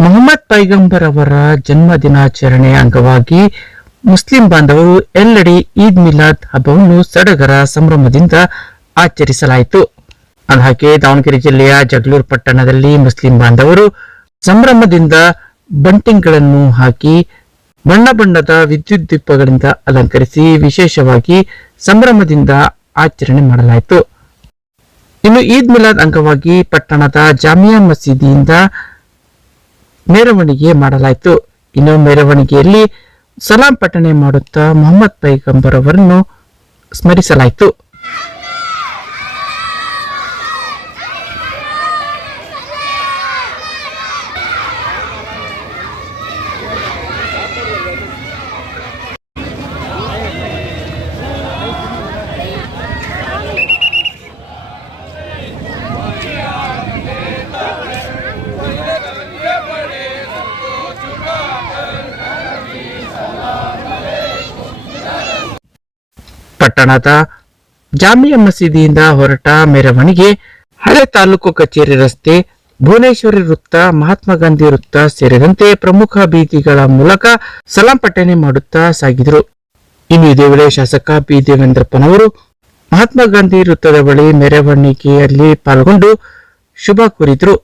ಮೊಹಮ್ಮದ್ ಪೈಗಂಬರ್ ಅವರ ಜನ್ಮ ದಿನಾಚರಣೆ ಅಂಗವಾಗಿ ಮುಸ್ಲಿಂ ಬಾಂಧವರು ಎಲ್ಲೆಡೆ ಈದ್ ಮಿಲಾದ್ ಹಬ್ಬವನ್ನು ಸಡಗರ ಸಂಭ್ರಮದಿಂದ ಆಚರಿಸಲಾಯಿತು. ಹಾಗೆ ದಾವಣಗೆರೆ ಜಿಲ್ಲೆಯ ಜಗಳೂರು ಪಟ್ಟಣದಲ್ಲಿ ಮುಸ್ಲಿಂ ಬಾಂಧವರು ಸಂಭ್ರಮದಿಂದ ಬಂಟಿಂಗ್ಗಳನ್ನು ಹಾಕಿ ಬಣ್ಣ ಬಣ್ಣದ ವಿದ್ಯುತ್ ದೀಪಗಳಿಂದ ಅಲಂಕರಿಸಿ ವಿಶೇಷವಾಗಿ ಸಂಭ್ರಮದಿಂದ ಆಚರಣೆ ಮಾಡಲಾಯಿತು. ಇನ್ನು ಈದ್ ಮಿಲಾದ್ ಅಂಗವಾಗಿ ಪಟ್ಟಣದ ಜಾಮಿಯಾ ಮಸೀದಿಯಿಂದ ಮೆರವಣಿಗೆ ಮಾಡಲಾಯಿತು. ಇನ್ನು ಮೆರವಣಿಗೆಯಲ್ಲಿ ಸಲಾಂ ಪಠಣೆ ಮಾಡುತ್ತಾ ಮೊಹಮ್ಮದ್ ಪೈಗಂಬರ್ ಅವರನ್ನು ಸ್ಮರಿಸಲಾಯಿತು. ಪಟ್ಟಣದ ಜಾಮಿಯಾ ಮಸೀದಿಯಿಂದ ಹೊರಟ ಮೆರವಣಿಗೆ ಹಳೆ ತಾಲೂಕು ಕಚೇರಿ ರಸ್ತೆ, ಭುವನೇಶ್ವರಿ ವೃತ್ತ, ಮಹಾತ್ಮ ಗಾಂಧಿ ವೃತ್ತ ಸೇರಿದಂತೆ ಪ್ರಮುಖ ಬೀದಿಗಳ ಮೂಲಕ ಸಲಾಂ ಪಠಣೆ ಮಾಡುತ್ತಾ ಸಾಗಿದರು. ಇನ್ನು ಇದೇ ವೇಳೆ ಶಾಸಕ ಬಿ ದೇವೇಂದ್ರಪ್ಪನವರು ಮಹಾತ್ಮ ಗಾಂಧಿ ವೃತ್ತದ ಬಳಿ ಮೆರವಣಿಗೆಯಲ್ಲಿ ಪಾಲ್ಗೊಂಡು ಶುಭ ಕೋರಿದರು.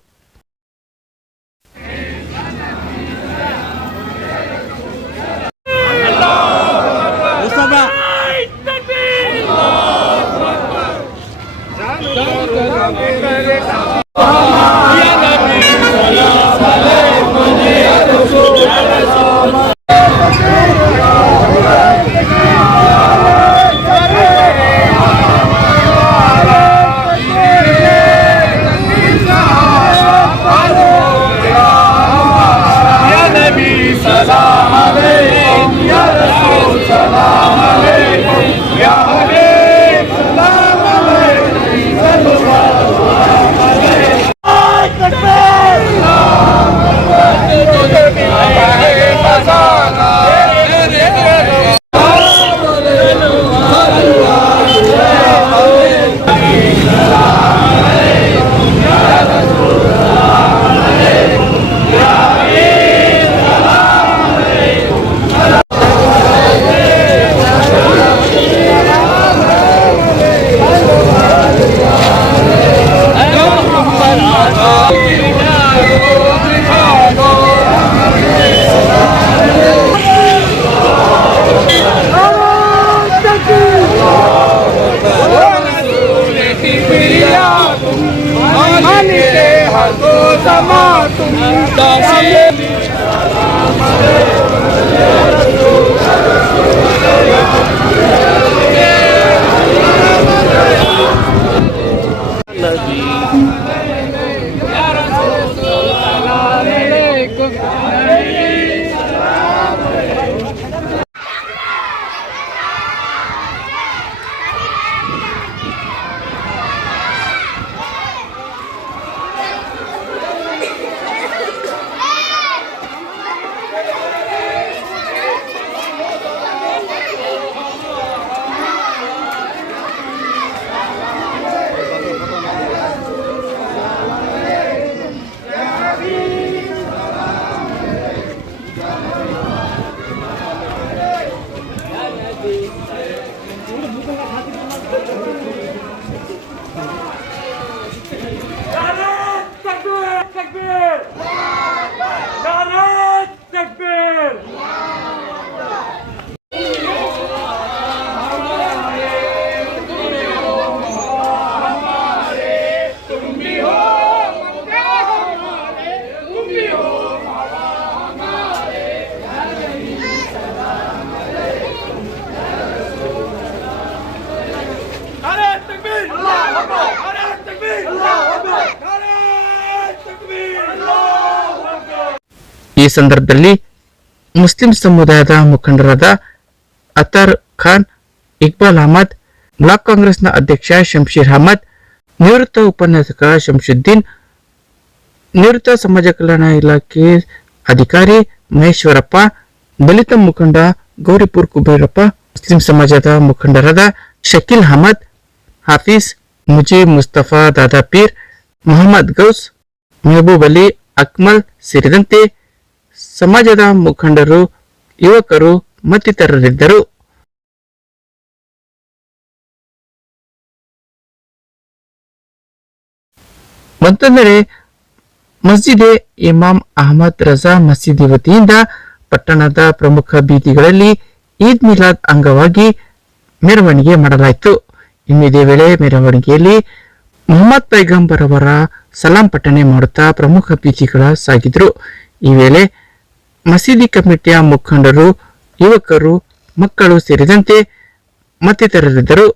ಈ ಸಂದರ್ಭದಲ್ಲಿ ಮುಸ್ಲಿಂ ಸಮುದಾಯದ ಮುಖಂಡರಾದ ಅತಾರ್ ಖಾನ್, ಇಕ್ಬಾಲ್ ಅಹಮದ್, ಬ್ಲಾಕ್ ಕಾಂಗ್ರೆಸ್ನ ಅಧ್ಯಕ್ಷ ಶಂಶೀರ್ ಅಹಮದ್, ನಿವೃತ್ತ ಉಪನ್ಯಾಸಕ ಶಂಶುದ್ದೀನ್, ನಿವೃತ್ತ ಸಮಾಜ ಕಲ್ಯಾಣ ಇಲಾಖೆ ಅಧಿಕಾರಿ ಮಹೇಶ್ವರಪ್ಪ, ದಲಿತ ಮುಖಂಡ ಗೌರಿಪುರ್ ಕುಬೇರಪ್ಪ, ಮುಸ್ಲಿಂ ಸಮಾಜದ ಮುಖಂಡರಾದ ಶಕೀಲ್ ಅಹಮದ್, ಹಾಫೀಸ್, ಮುಜೀಬ್, ಮುಸ್ತಫಾ, ದಾದಾಪೀರ್, ಮೊಹಮ್ಮದ್ ಗೌಸ್, ಮೆಹಬೂಬ್ ಅಲಿ, ಅಕ್ಮಲ್ ಸೇರಿದಂತೆ ಸಮಾಜದ ಮುಖಂಡರು, ಯುವಕರು ಮತ್ತಿತರರಿದ್ದರು. ಮತ್ತೊಂದೆಡೆ ಮಸ್ಜಿದೆ ಇಮಾಮ್ ಅಹಮದ್ ರಜಾ ಮಸೀದಿ ವತಿಯಿಂದ ಪಟ್ಟಣದ ಪ್ರಮುಖ ಬೀದಿಗಳಲ್ಲಿ ಈದ್ ಮಿಲಾದ್ ಅಂಗವಾಗಿ ಮೆರವಣಿಗೆ ಮಾಡಲಾಯಿತು. ಇನ್ನು ಇದೇ ವೇಳೆ ಮೆರವಣಿಗೆಯಲ್ಲಿ ಮೊಹಮ್ಮದ್ ಪೈಗಂಬರ್ ಅವರ ಸಲಾಂ ಪಠಣೆ ಮಾಡುತ್ತಾ ಪ್ರಮುಖ ಬೀದಿಗಳ ಸಾಗಿದ್ರು. ಈ ವೇಳೆ ಮಸೀದಿ ಕಮಿಟಿಯ ಮುಖಂಡರು, ಯುವಕರು, ಮಕ್ಕಳು ಸೇರಿದಂತೆ ಮತ್ತಿತರರಿದ್ದರು.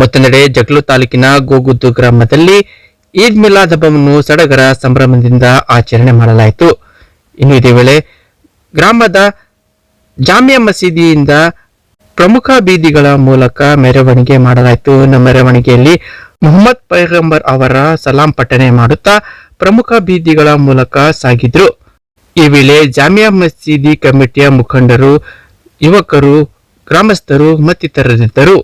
ಮತ್ತೊಂದೆಡೆ ಜಗಳೂರು ತಾಲೂಕಿನ ಗೋಗುದ್ದು ಗ್ರಾಮದಲ್ಲಿ ಈದ್ ಮಿಲಾದ್ ಹಬ್ಬವನ್ನು ಸಡಗರ ಸಂಭ್ರಮದಿಂದ ಆಚರಣೆ ಮಾಡಲಾಯಿತು. ಇನ್ನು ಇದೇ ವೇಳೆ ಗ್ರಾಮದ ಜಾಮಿಯಾ ಮಸೀದಿಯಿಂದ ಪ್ರಮುಖ ಬೀದಿಗಳ ಮೂಲಕ ಮೆರವಣಿಗೆ ಮಾಡಲಾಯಿತು. ಇನ್ನು ಮೆರವಣಿಗೆಯಲ್ಲಿ ಮೊಹಮ್ಮದ್ ಪೈಗಂಬರ್ ಅವರ ಸಲಾಂ ಪಠಣೆ ಮಾಡುತ್ತಾ ಪ್ರಮುಖ ಬೀದಿಗಳ ಮೂಲಕ ಸಾಗಿದ್ರು. ಈ ವೇಳೆ ಜಾಮಿಯಾ ಮಸೀದಿ ಕಮಿಟಿಯ ಮುಖಂಡರು, ಯುವಕರು, ಗ್ರಾಮಸ್ಥರು ಮತ್ತಿತರರಿದ್ದರು.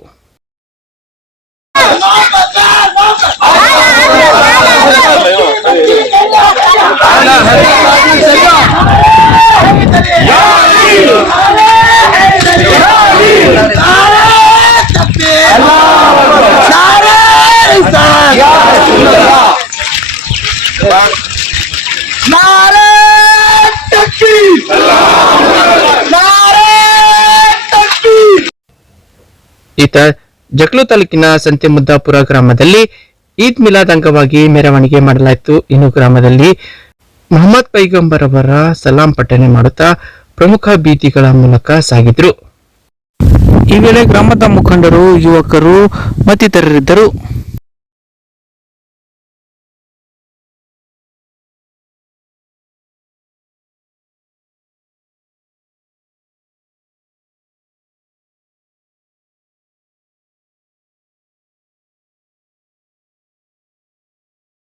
ಈತ ಜಗಳೂರು ತಾಲೂಕಿನ ಸಂತೆಮುದ್ದಾಪುರ ಗ್ರಾಮದಲ್ಲಿ ಈದ್ ಮಿಲಾದ್ ಅಂಗವಾಗಿ ಮೆರವಣಿಗೆ ಮಾಡಲಾಯಿತು. ಇನ್ನು ಗ್ರಾಮದಲ್ಲಿ ಮೊಹಮ್ಮದ್ ಪೈಗಂಬರ್ ಅವರ ಸಲಾಂ ಪಠಣೆ ಮಾಡುತ್ತಾ ಪ್ರಮುಖ ಬೀದಿಗಳ ಮೂಲಕ ಸಾಗಿದ್ರು. ಈ ವೇಳೆ ಗ್ರಾಮದ ಮುಖಂಡರು, ಯುವಕರು ಮತ್ತಿತರರಿದ್ದರು.